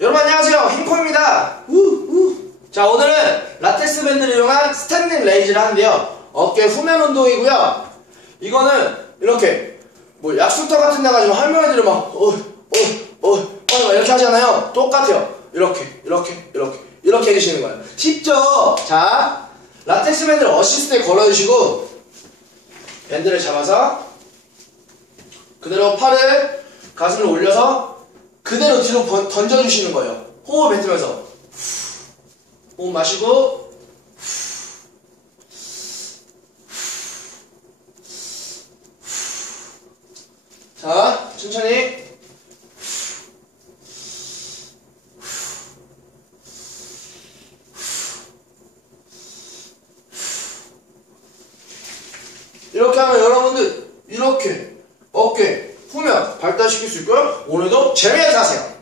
여러분 안녕하세요. 우. 자 오늘은 라텍스 밴드를 이용한 스탠딩 레이즈를 하는데요. 어깨 후면 운동이고요. 이거는 이렇게 뭐 약수터 같은 데 가지고 할머니들이 막어어어어 어, 어, 이렇게 하잖아요. 똑같아요. 이렇게 이렇게 이렇게 이렇게 해주시는 거예요. 쉽죠? 자 라텍스 밴드를 어시스트에 걸어주시고 밴드를 잡아서 그대로 팔을 가슴을 올려서 그대로 뒤로 번- 던져주시는 거예요. 호흡 뱉으면서. 호흡 마시고. 자 천천히. 이렇게 하면 여러분들 이렇게 어깨 후면 발달시킬 수 있고요. 오늘도 재미있게 하세요.